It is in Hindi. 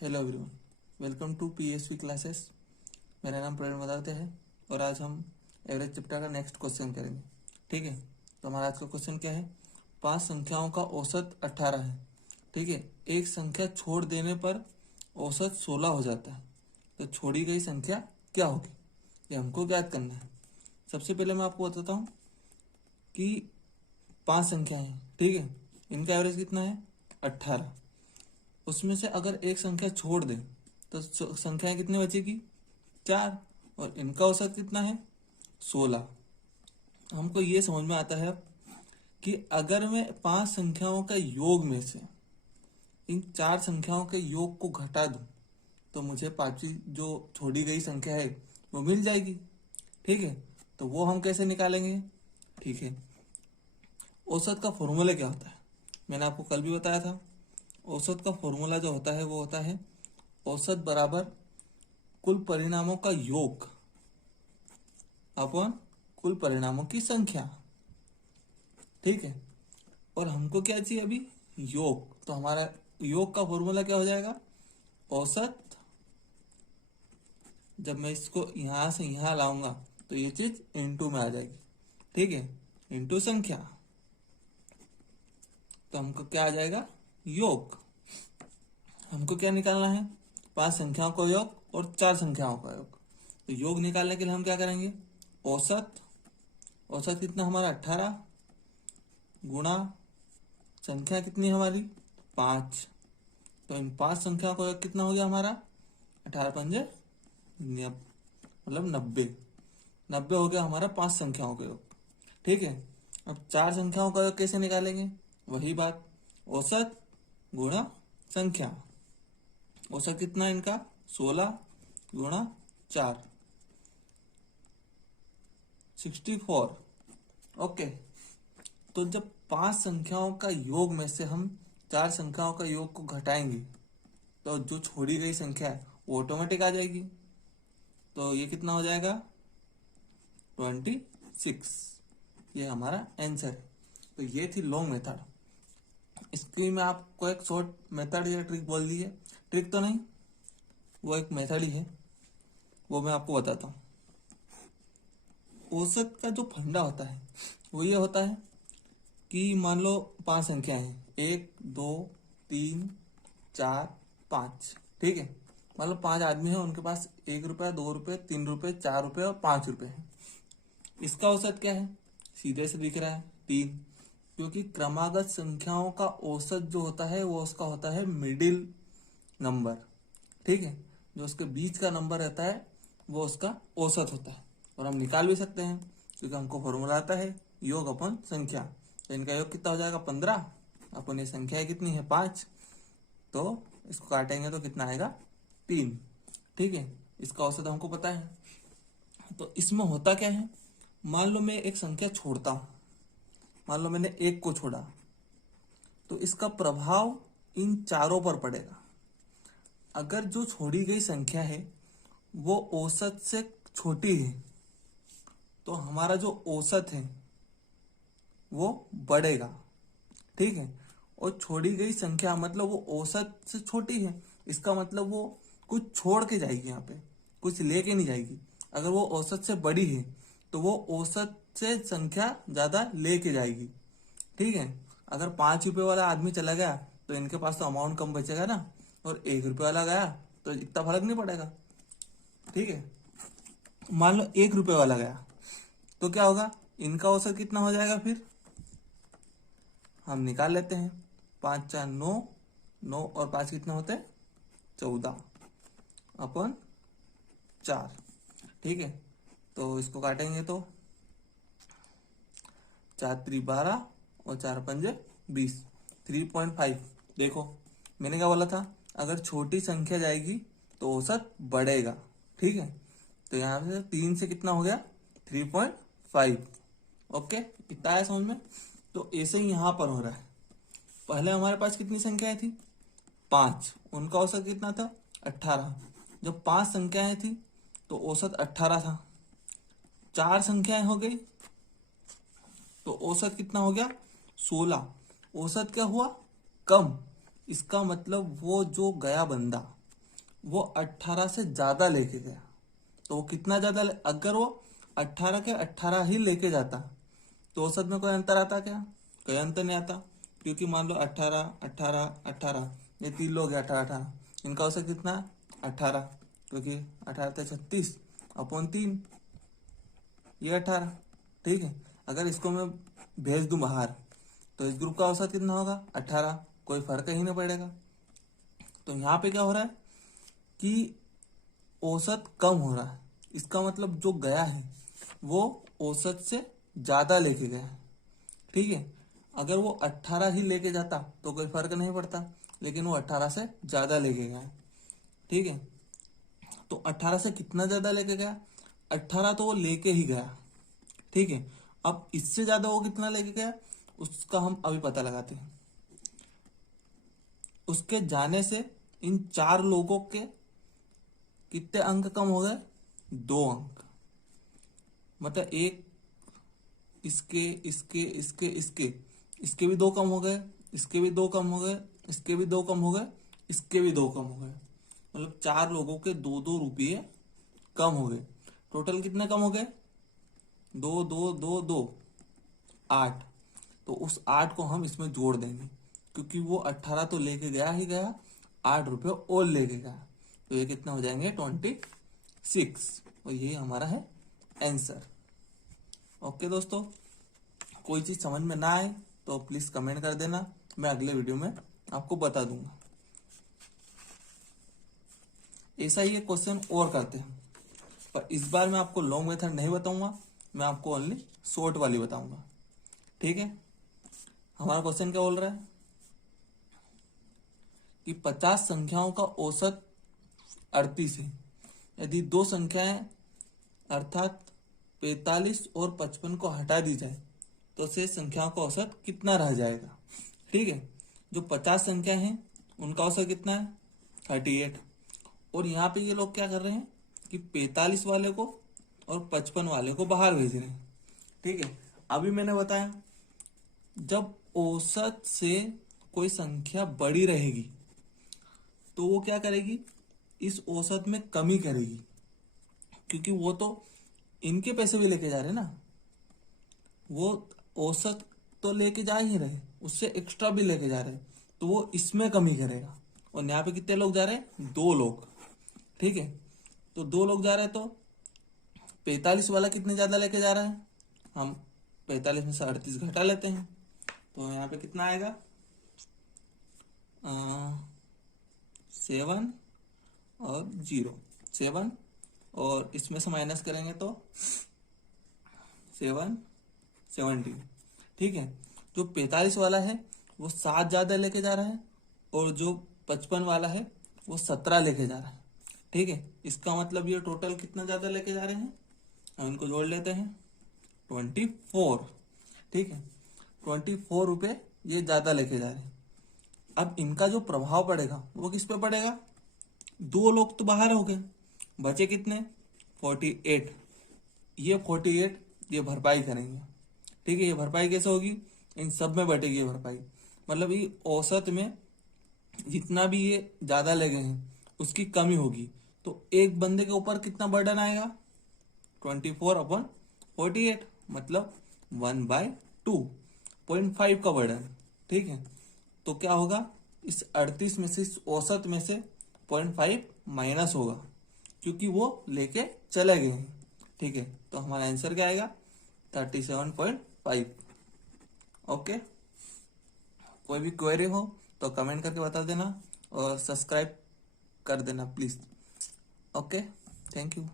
Hello everyone, welcome to PSV classes. मेरा नाम प्रवीण मदावते है और आज हम एवरेज चैप्टर का नेक्स्ट क्वेश्चन करेंगे। ठीक है, तो हमारा आज का क्वेश्चन क्या है? 5 संख्याओं का औसत 18 है। ठीक है, एक संख्या छोड़ देने पर औसत 16 हो जाता है, तो छोड़ी गई संख्या क्या होगी, ये हमको ज्ञात करना है। सबसे पहले मैं आपको बताता हूँ कि 5 संख्याएं हैं। ठीक है, इनका एवरेज कितना है? 18। उसमें से अगर एक संख्या छोड़ दें तो संख्या कितनी बचेगी? 4। और इनका औसत कितना है? 16। हमको ये समझ में आता है अब कि अगर मैं 5 संख्याओं का योग में से इन 4 संख्याओं के योग को घटा दूं तो मुझे पांचवी जो छोड़ी गई संख्या है वो मिल जाएगी। ठीक है, तो वो हम कैसे निकालेंगे? ठीक है, औसत का फॉर्मूला क्या होता है मैंने आपको कल भी बताया था। औसत का फॉर्मूला जो होता है वो होता है औसत बराबर कुल परिणामों का योग अपन कुल परिणामों की संख्या। ठीक है, और हमको क्या चाहिए अभी? योग। तो हमारा योग का फॉर्मूला क्या हो जाएगा? औसत, जब मैं इसको यहां से यहां लाऊंगा तो ये चीज इनटू में आ जाएगी। ठीक है, इनटू संख्या, तो हमको क्या आ जाएगा? योग। हमको क्या निकालना है? 5 संख्याओं का योग और 4 संख्याओं का योग। तो योग निकालने के लिए हम क्या करेंगे? औसत, औसत कितना हमारा? 18 गुणा संख्या कितनी हमारी? 5। तो इन 5 संख्याओं का योग कितना हो गया हमारा? 18 पंजे मतलब 90। 90 हो गया हमारा 5 संख्याओं का योग। ठीक है, अब 4 संख्याओं का योग कैसे निकालेंगे? वही बात, औसत गुणा संख्या। औसत कितना है इनका? 16 गुणा 4, 64। ओके, तो जब 5 संख्याओं का योग में से हम 4 संख्याओं का योग को घटाएंगे तो जो छोड़ी गई संख्या है वो ऑटोमेटिक आ जाएगी। तो ये कितना हो जाएगा? 26। ये हमारा आंसर है। तो ये थी लॉन्ग मेथड। इसकी मैं आपको एक शॉर्ट मेथड या ट्रिक बोल दी है। ट्रिक तो नहीं, वो एक मेथड ही है, वो मैं आपको बताता हूँ। औसत का जो फंडा होता है वो ये होता है कि मान लो 5 संख्याएं हैं, 1 2 3 4 5। ठीक है, मान लो 5 आदमी है, उनके पास 1 रुपया, 2 रुपये, 3 रुपये, 4 रुपये और 5 रुपये है। इसका औसत क्या है? सीधे से दिख रहा है 3, क्योंकि क्रमागत संख्याओं का औसत जो होता है वो उसका होता है मिडिल नंबर। ठीक है, जो उसके बीच का नंबर रहता है वो उसका औसत होता है। और हम निकाल भी सकते हैं क्योंकि हमको फॉर्मूला आता है योग अपन संख्या। तो इनका योग कितना हो जाएगा? 15। अपन ये संख्या कितनी है? 5। तो इसको काटेंगे तो कितना आएगा? 3। ठीक है, इसका औसत हमको पता है। तो इसमें होता क्या है, मान लो मैं एक संख्या छोड़ता हूं, मान लो मैंने 1 को छोड़ा, तो इसका प्रभाव इन चारों पर पड़ेगा। अगर जो छोड़ी गई संख्या है वो औसत से छोटी है तो हमारा जो औसत है वो बढ़ेगा। ठीक है, और छोड़ी गई संख्या मतलब वो औसत से छोटी है, इसका मतलब वो कुछ छोड़ के जाएगी, यहाँ पे कुछ लेके नहीं जाएगी। अगर वो औसत से बड़ी है तो वो औसत से संख्या ज्यादा लेके जाएगी। ठीक है, अगर 5 रुपए वाला आदमी चला गया तो इनके पास तो अमाउंट कम बचेगा ना, और 1 रुपये वाला गया तो इतना फर्क नहीं पड़ेगा। ठीक है, मान लो 1 रुपये वाला गया तो क्या होगा? इनका औसत कितना हो जाएगा? फिर हम निकाल लेते हैं। 5 4 9, 9 और 5 कितने होते हैं? 14 अपन 4। ठीक है, तो इसको काटेंगे तो 4 3 12 और 4 पंजे 20, 3.5। देखो मैंने क्या बोला था, अगर छोटी संख्या जाएगी तो औसत बढ़ेगा। ठीक है, तो यहाँ से 3 से कितना हो गया? 3.5। ओके, इतना है समझ में? तो ऐसे ही यहाँ पर हो रहा है। पहले हमारे पास कितनी संख्याएं थी? 5, उनका औसत कितना था? 18। जब 5 संख्याएं थी तो औसत 18 था। 4 संख्याएं हो गई तो औसत कितना हो गया? 16। औसत क्या हुआ? कम। इसका मतलब वो जो गया बंदा वो 18 से ज्यादा लेके गया, तो वो कितना ज्यादा अगर वो 18 के 18 ही लेके जाता तो औसत में कोई अंतर आता क्या? कोई अंतर नहीं आता, क्योंकि मान लो 18 18 18, ये 3 लोग हैं 18 18, इनका औसत कितना है? 18, क्योंकि 18 से 36 अपॉन 3, ये 18। ठीक है, अगर इसको मैं भेज दूं बाहर तो इस ग्रुप का औसत कितना होगा? 18, कोई फर्क ही नहीं पड़ेगा। तो यहाँ पे क्या हो रहा है कि औसत कम हो रहा है, इसका मतलब जो गया है वो औसत से ज्यादा लेके गया है। ठीक है, अगर वो 18 ही लेके जाता तो कोई फर्क नहीं पड़ता, लेकिन वो 18 से ज्यादा लेके गया है। ठीक है, तो 18 से कितना ज्यादा लेके गया? 18 तो वो लेके ही गया। ठीक है, अब इससे ज्यादा वो कितना लेके गया उसका हम अभी पता लगाते हैं। उसके जाने से इन 4 लोगों के कितने अंक कम हो गए? 2 अंक। मतलब एक, इसके इसके इसके इसके इसके भी 2 कम हो गए, इसके भी 2 कम हो गए, इसके भी 2 कम हो गए, इसके भी 2 कम हो गए। मतलब 4 लोगों के 2-2 रुपये कम हो गए। टोटल कितने कम हो गए? 2 2 2 2, 8। तो उस 8 को हम इसमें जोड़ देंगे, क्योंकि वो 18 तो लेके गया ही गया, 8 रुपये और लेके गया, तो ये कितना हो जाएंगे? 26। और ये हमारा है आंसर। ओके दोस्तों, कोई चीज समझ में ना आए तो प्लीज कमेंट कर देना, मैं अगले वीडियो में आपको बता दूंगा। ऐसा ही एक क्वेश्चन और करते हैं, पर इस बार मैं आपको लॉन्ग मेथड नहीं बताऊंगा, मैं आपको ओनली शॉर्ट वाली बताऊंगा। ठीक है, हमारा क्वेश्चन क्या बोल रहा है कि 50 संख्याओं का औसत 38 है। यदि 2 संख्याएं अर्थात 45 और 55 को हटा दी जाए तो शेष संख्याओं का औसत कितना रह जाएगा? ठीक है, जो 50 संख्या है उनका औसत कितना है? 38। और यहाँ पे ये लोग क्या कर रहे हैं कि 45 वाले को और 55 वाले को बाहर भेज रहे हैं। ठीक है, अभी मैंने बताया जब औसत से कोई संख्या बड़ी रहेगी तो वो क्या करेगी? इस औसत में कमी करेगी, क्योंकि वो तो इनके पैसे भी लेके जा रहे हैं ना, वो औसत तो लेके जा ही रहे, उससे एक्स्ट्रा भी लेके जा रहे, तो वो इसमें कमी करेगा। और यहाँ पे कितने लोग जा रहे हैं? 2 लोग। ठीक है, तो 2 लोग जा रहे हैं, तो 45 वाला कितने ज्यादा लेके जा रहा है? हम 45 में से 38 घटा लेते हैं, तो यहाँ पे कितना आएगा? 7 और 0, 7, और इसमें से माइनस करेंगे तो 7 17। ठीक है, जो 45 वाला है वो 7 ज्यादा लेके जा रहा है, और जो 55 वाला है वो 17 लेके जा रहा है। ठीक है, इसका मतलब ये टोटल कितना ज्यादा लेके जा रहे हैं? हम इनको जोड़ लेते हैं, 24। ठीक है, 24 रुपये ये ज्यादा लेके जा रहे हैं। अब इनका जो प्रभाव पड़ेगा वो किस पे पड़ेगा? 2 लोग तो बाहर हो गए, बचे कितने? 48। ये 48 ये भरपाई करेंगे। ठीक है, ये भरपाई कैसे होगी? इन सब में बटेगी ये भरपाई, मतलब ये औसत में जितना भी ये ज्यादा ले गए हैं उसकी कमी होगी, तो एक बंदे के ऊपर कितना बर्डन आएगा? 24/48, मतलब 1/2.5 का बर्डन। ठीक है, तो क्या होगा? इस 38 में से, इस औसत में से 0.5 माइनस होगा, क्योंकि वो लेके चले गए हैं। ठीक है, तो हमारा आंसर क्या आएगा? 37.5। ओके, कोई भी क्वेरी हो तो कमेंट करके बता देना, और सब्सक्राइब कर देना प्लीज। Okay, thank you.